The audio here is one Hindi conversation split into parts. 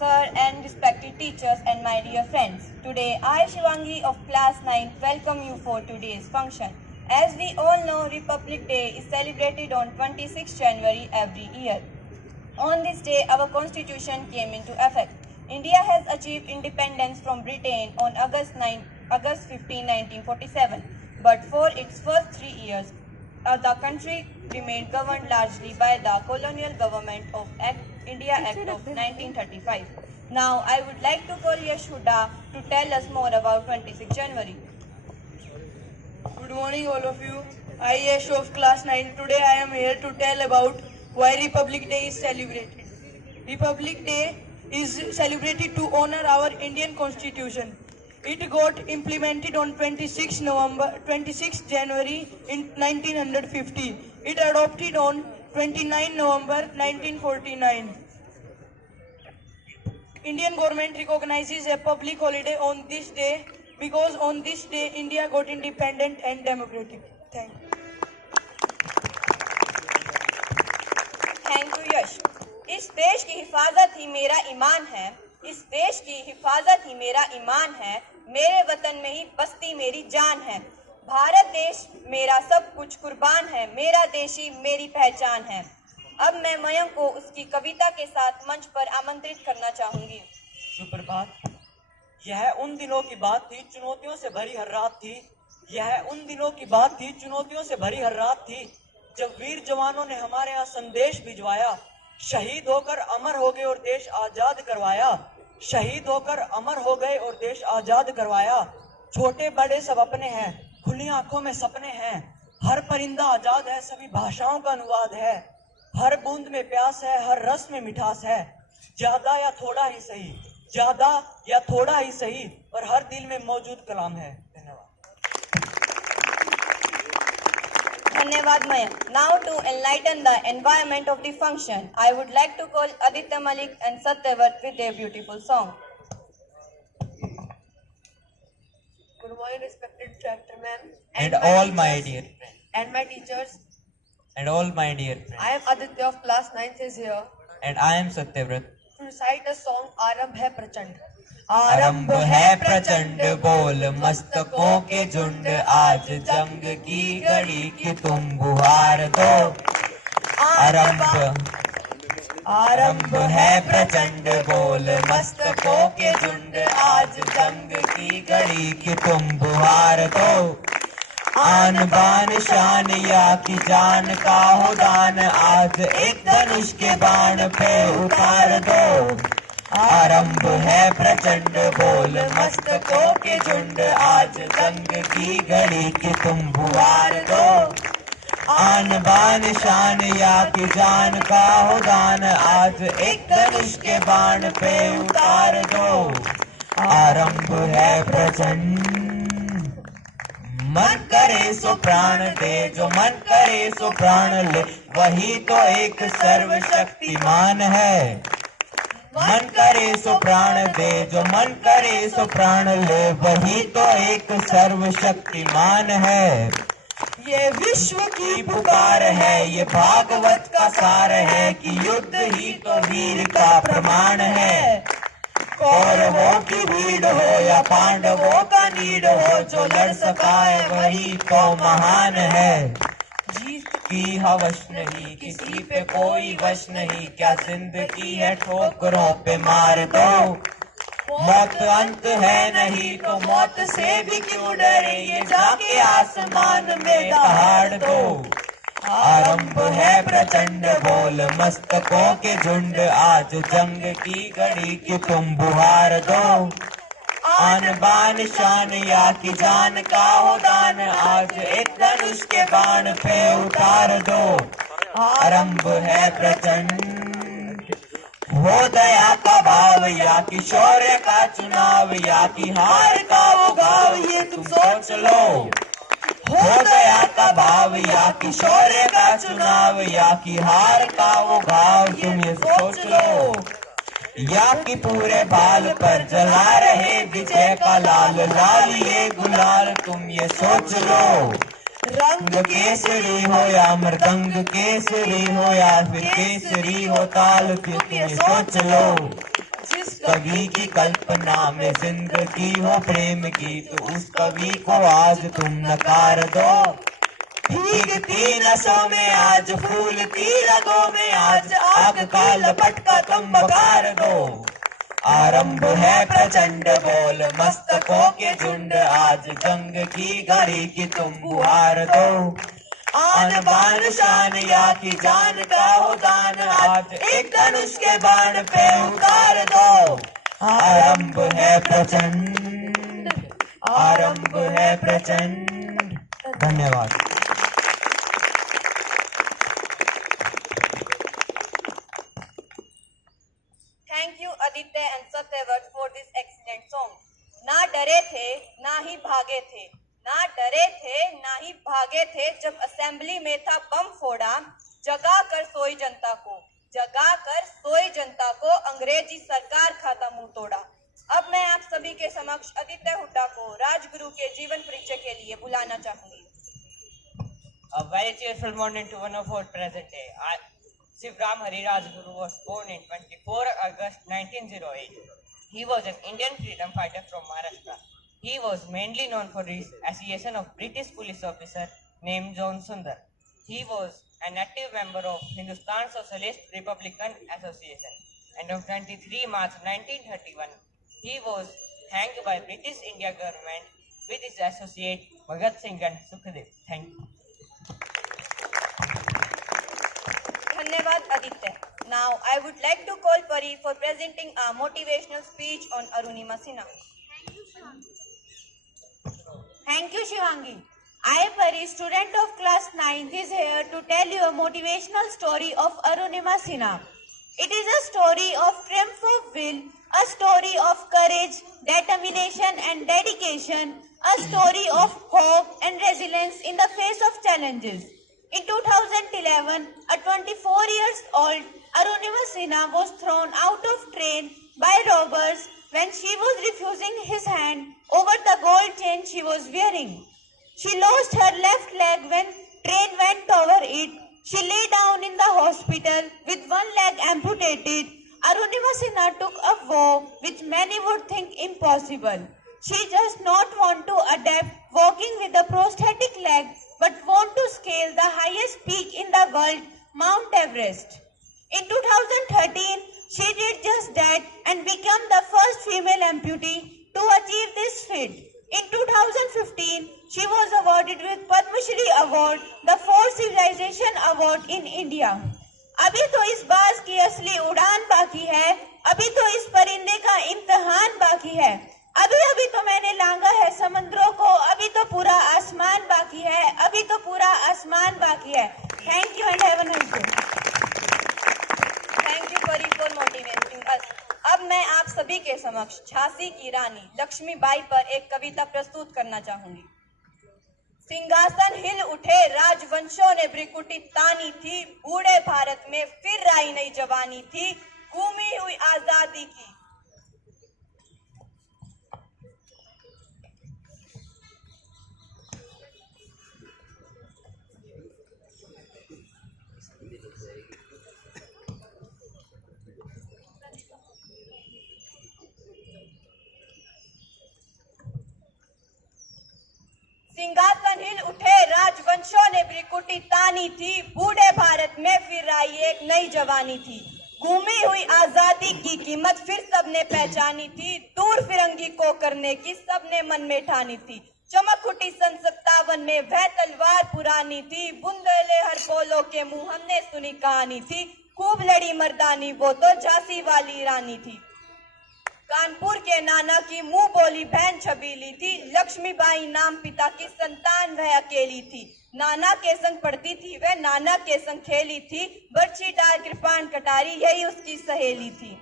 sir and respected teachers and my dear friends. Today I, Shivangi of class 9, welcome you for today's function. As we all know, Republic Day is celebrated on 26 January every year. On this day, our constitution came into effect. India has achieved independence from Britain on August 15, 1947. But for its first 3 years, the country remained governed largely by the colonial government of India Act of 1935. Now, I would like to call Yash Huda to tell us more about 26 January. Good morning, all of you. I, Yash of class 9. Today I am here to tell about why Republic Day is celebrated. Republic Day is celebrated to honor our Indian Constitution. It got implemented on 26 January in 1950. It adopted on 29 November 1949. Indian government recognizes a public holiday on this day because on this day India got independent and democratic. Thank you. Thank you Yash. इस देश की हिफाजत ही मेरा ईमान है, इस देश की हिफाजत ही मेरा ईमान है, मेरे वतन में ही बसती मेरी जान है। भारत देश मेरा सब कुछ कुर्बान है, मेरा देश ही मेरी पहचान है। अब मैं मयंक को उसकी कविता के साथ मंच पर आमंत्रित करना चाहूंगी। सुप्रभात। यह उन दिनों की बात थी, चुनौतियों से भरी हर रात थी। यह उन दिनों की बात थी, चुनौतियों से भरी हर रात थी, जब वीर जवानों ने हमारे यहाँ संदेश भिजवाया। शहीद होकर अमर हो गए और देश आजाद करवाया। शहीद होकर अमर हो गए और देश आजाद करवाया। छोटे बड़े सब अपने हैं, खुली आंखों में सपने हैं। हर परिंदा आजाद है, सभी भाषाओं का अनुवाद है। हर बूंद में प्यास है, हर रस में मिठास है। ज्यादा या थोड़ा ही सही, ज्यादा या थोड़ा ही सही, पर हर दिल में मौजूद कलाम है। धन्यवाद Mayank. Now to enlighten the environment of the function, I would like to call Aditya Malik and Satyavart with their beautiful song. Good morning, respected chapter ma'am. And all my dear friends. And my teachers. And all my dear friends. I am Aditya of class 9th is here And I am Satyavrat. to recite a song आरंभ है प्रचंड। आरंभ है प्रचंड बोल मस्तकों के झुंड, आज जंग की घड़ी की तुम बुहार दो। आरंभ है प्रचंड बोल मस्तकों के झुंड, आज जंग की घड़ी की तुम बुहार दो। आन बान शान या की जान का हो दान, आज एक धनुष के बाण पे उतार दो। आरंभ है प्रचंड बोल मस्तकों के झुंड, आज जंग की घड़ी की तुम बुहार दो। आन बान शान या की जान का हो दान, आज एक धनुष के बाण पे उतार दो। आरंभ है प्रचंड। मन करे सो प्राण दे, जो मन करे सो प्राण ले, वही तो एक सर्वशक्तिमान है। मन करे सो प्राण दे, जो मन करे सो प्राण ले, वही तो एक सर्वशक्तिमान है। ये विश्व की पुकार है, ये भागवत का सार है, कि युद्ध ही तो वीर का प्रमाण है। कौरवों की भीड़ हो या पांडवों का नीड हो, जो लड़ सका है वही तो महान है। जीत की हवस नहीं, किसी पे कोई वश नहीं, क्या जिंदगी है ठोकरों पे मार दो। मौत अंत है नहीं तो मौत से भी क्यों डरे, ये जाके आसमान में दहाड़ दो। आरंभ है प्रचंड बोल मस्तकों के झुंड, आज जंग की घड़ी की तुम बुहार दो। आन बान शान या की जान का हो दान, आज एक धनुष के बाण पे उतार दो। आरंभ है प्रचंड। हो दया का भाव या कि शौर्य का चुनाव, या कि हार का वो गाव, ये तुम सोच लो। हो दया का भाव या कि शौर्य का चुनाव, या कि हार का वो घाव, तुम ये सोच लो। या कि पूरे बाल पर जला रहे विजय का लाल, लाल ये गुलाल, तुम ये सोच लो। रंग केसरी हो या मृदंग केसरी हो, या फिर केसरी हो ताल, तुम ये सोच लो। जिस कवि की कल्पना में जिंदगी हो प्रेम की, तो उस कवि को आज तुम नकार दो। भीगती नसों में आज, फूलती रगों में आज, आग का लपटका तुम बकार दो। आरंभ है प्रचंड बोल मस्तकों के झुंड, आज जंग की घड़ी की तुम बुहार दो। आन बान शान या की जान का हो दान, आज एक धनुष के बाण पे उतार दो। आरंभ है प्रचंड, आरंभ है प्रचंड। धन्यवाद। Thank you Aditya and Satyavart for this excellent song. ना डरे थे ना ही भागे थे, ना डरे थे ना ही भागे थे, जब असेंबली में था बम फोड़ा, जगा कर सोई जनता को, जगा कर सोई जनता को, अंग्रेजी सरकार खाता मुंह तोड़ा। अब मैं आप सभी के समक्ष आदित्य हुड्डा को राजगुरु के जीवन परिचय के लिए बुलाना चाहूंगी। A very cheerful morning to one of our present day. Shivram Hari Rajguru was born in 24 August 1908. He was an Indian freedom fighter from Maharashtra. He was mainly known for his assassination of British police officer named John Sundar. He was an active member of Hindustan Socialist Republican Association. And on 23 March 1931, he was hanged by British India government with his associate Bhagat Singh and Sukhdev. Thank you. धन्यवाद Aditya. Now I would like to call Pari for presenting a motivational speech on Arunima Sinha. Thank you, Shivangi. I, Pari, student of class 9th, is here to tell you a motivational story of Arunima Sinha. It is a story of triumph of will, a story of courage, determination and dedication, a story of hope and resilience in the face of challenges. In 2011, a 24 years old Arunima Sinha was thrown out of train by robbers when she was refusing his hand over the gold chain she was wearing. She lost her left leg when train went over it. She lay down in the hospital with one leg amputated. Arunima Sinha took a vow which many would think impossible. She does not want to adapt walking with a prosthetic leg, but want to scale the highest peak in the world, Mount Everest. In 2013, she did just that and became the first female amputee to achieve this feat. In 2015, she was awarded with Padma Shri Award, the fourth civilization award in India. अभी तो इस बाज की असली उड़ान बाकी है, अभी तो इस परिंदे का इम्तिहान बाकी है, अभी अभी तो मैंने लांगा है समंदरों को, अभी तो पूरा आसमान बाकी है, अभी तो पूरा आसमान बाकी है। Thank you and have a nice day. Thank you परी फॉर मोटिवेटिंग अस। अब मैं आप सभी के समक्ष झांसी की रानी लक्ष्मीबाई पर एक कविता प्रस्तुत करना चाहूंगी। सिंहासन हिल उठे राजवंशों ने भ्रिकुटी तानी थी, बूढ़े भारत में फिर आई नई जवानी थी, घूमी हुई आजादी की। सिंहासन हिल उठे राजवंशों ने भ्रिकुटी तानी थी, बूढ़े भारत में फिर आई एक नई जवानी थी, घूमी हुई आजादी की कीमत फिर सबने पहचानी थी, दूर फिरंगी को करने की सबने मन में ठानी थी, चमक उठी सन 57 में वह तलवार पुरानी थी, बुंदेले हर बोलो के मुंह हमने सुनी कहानी थी, खूब लड़ी मर्दानी वो तो झांसी वाली रानी थी। कानपुर के नाना की मुंह बोली बहन छबीली थी, लक्ष्मीबाई नाम पिता की संतान वह अकेली थी, नाना के संग पढ़ती थी वह नाना के संग खेली थी, बर्छी डाल कृपाण कटारी यही उसकी सहेली थी।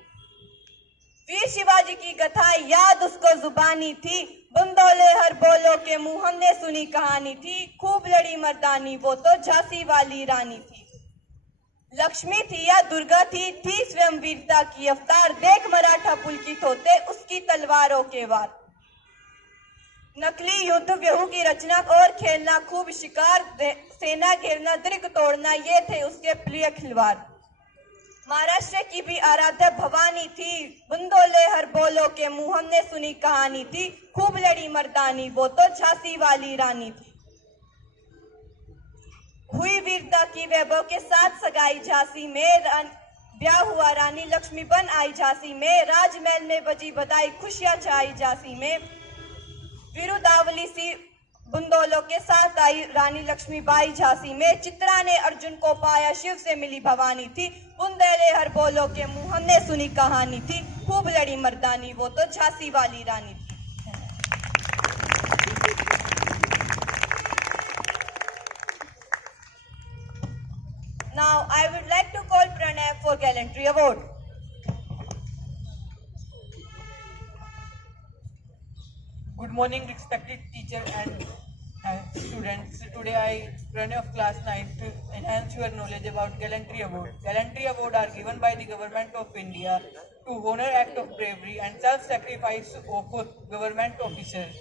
वीर शिवाजी की कथा याद उसको जुबानी थी, बंदोले हर बोलो के मुंह हमने सुनी कहानी थी, खूब लड़ी मर्दानी वो तो झांसी वाली रानी थी। लक्ष्मी थी या दुर्गा थी स्वयं वीरता की अवतार, देख मराठा पुलकित होते उसकी तलवारों के वार। नकली युद्ध व्यू की रचना और खेलना खूब शिकार, सेना घेरना दीर्घ तोड़ना ये थे उसके प्रिय खिलवाड़। महाराष्ट्र की भी आराध्य भवानी थी, बुंदोले बोलों के मुंह हमने सुनी कहानी थी, खूब लड़ी मर्दानी वो तो झांसी वाली रानी थी। हुई वीरता की वैभव के साथ सगाई झांसी में, ब्याह हुआ रानी लक्ष्मी बन आई झांसी में, राजमहल में बजी बधाई खुशियां छाई झांसी में। विरुदावली सी बुंदोलों के साथ आई रानी लक्ष्मीबाई झांसी में, चित्रा ने अर्जुन को पाया शिव से मिली भवानी थी, बुंदेले हर बोलों के मुंह हमने सुनी कहानी थी, खूब लड़ी मर्दानी वो तो झांसी वाली रानी थी। Now I would like to call Pranay for Gallantry Award. Good morning, respected teacher and students. Today I, Pranay of class 9, to enhance your knowledge about Gallantry Award. Gallantry Award are given by the Government of India to honor act of bravery and self-sacrifice of government officers.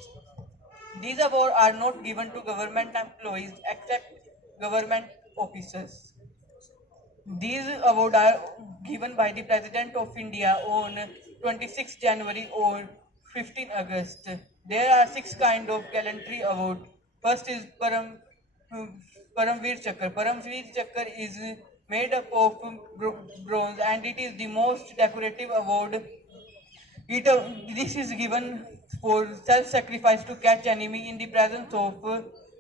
These awards are not given to government employees except government officers. These awards are given by the President of India on 26 January or 15 August. There are 6 kinds of gallantry award. First is Paramveer Chakra. Paramveer Chakra is made up of bronze and it is the most decorative award. This is given for self-sacrifice to catch enemy in the presence of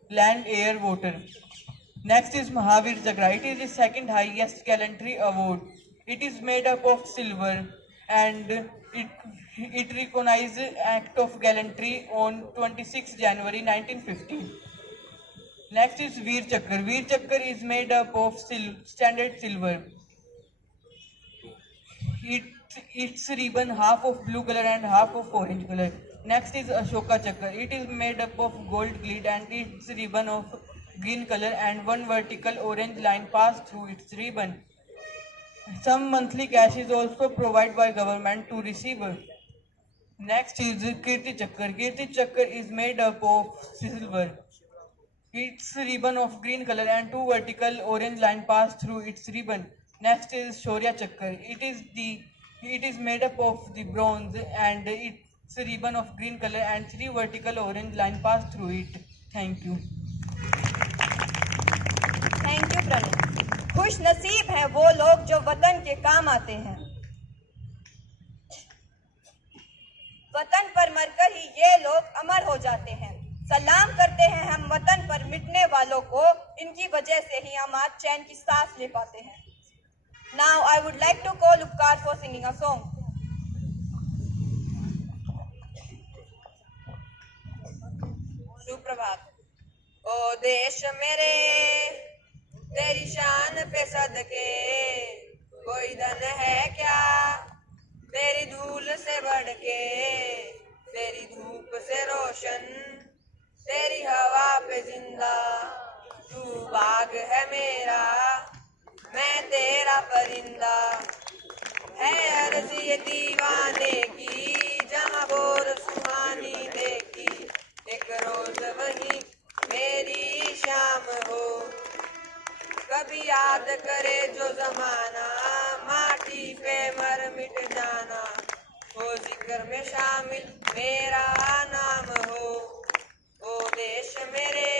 land, air, water. Next is Mahavir Chakra. It is the second highest gallantry award. It is made up of silver and it recognizes act of gallantry on 26 January 1950. Next is Veer Chakra. Veer Chakra is made up of standard silver. Its ribbon half of blue color and half of orange color. Next is Ashoka Chakra. It is made up of gold lead and its ribbon of green color and one vertical orange line passed through its ribbon. Some monthly cash is also provided by government to receiver. Next is Kirti Chakra. Kirti Chakra is made up of silver. Its ribbon of green color and two vertical orange line passed through its ribbon. Next is Shaurya Chakra. It is made up of the bronze and its ribbon of green color and three vertical orange line passed through it. Thank you. Thank you Pranay. खुश नसीब हैं वो लोग जो वतन के काम आते हैं। वतन पर मरकर ही ये लोग अमर हो जाते हैं। सलाम करते हैं हम वतन पर मिटने वालों को, इनकी वजह से ही हम आज चैन की सांस ले पाते हैं। Now I would like to call Upkar for singing a song. सुप्रभात। ओ देश मेरे तेरी शान पे सदके, कोई धन है क्या तेरी धूल से बढ़ के, तेरी धूप से रोशन तेरी हवा पे जिंदा, तू बाग है मेरा मैं तेरा परिंदा, है अर्ज़ ये दीवाने की जहाँ बोर सुहानी देखी, एक रोज वही मेरी शाम हो, कभी याद करे जो जमाना माटी पे मर मिट जाना, हो जिक्र में शामिल मेरा नाम हो। ओ देश मेरे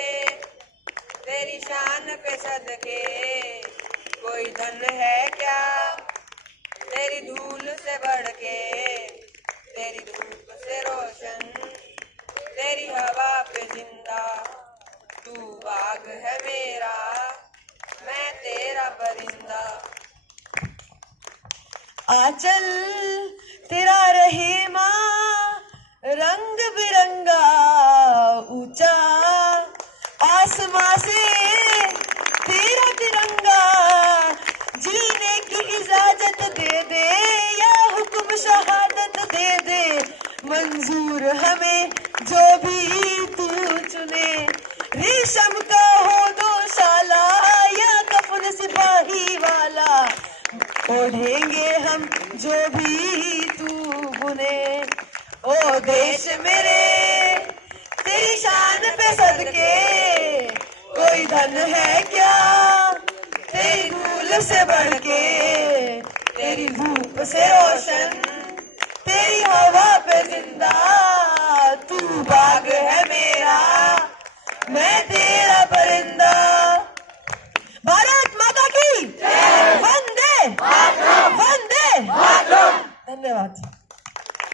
तेरी शान पे सदके, कोई धन है क्या तेरी धूल से बढ़ के, तेरी धूप से रोशन तेरी हवा पे जिंदा, तू बाग है मेरा मैं तेरा परिंदा। आंचल तेरा रहे माँ रंग बिरंगा ऊंचा, आसमां से तेरा तिरंगा, जीने की इजाजत दे दे या हुक्म शहादत दे दे, मंजूर हमें जो भी तू चुने, रेशम का हो दोशाला या कफन सिपाही वाला, ओढ़ेंगे हम जो भी तू बुने। ओ देश मेरे तेरी शान पे सदके, कोई धन है क्या तेरी धूल से बढ़ के, तेरी धूप से रोशन तेरी हवा परिंदा, तू बाग है मेरा, मैं तेरा परिंदा। भारत माता की वंदे वंदे। धन्यवाद।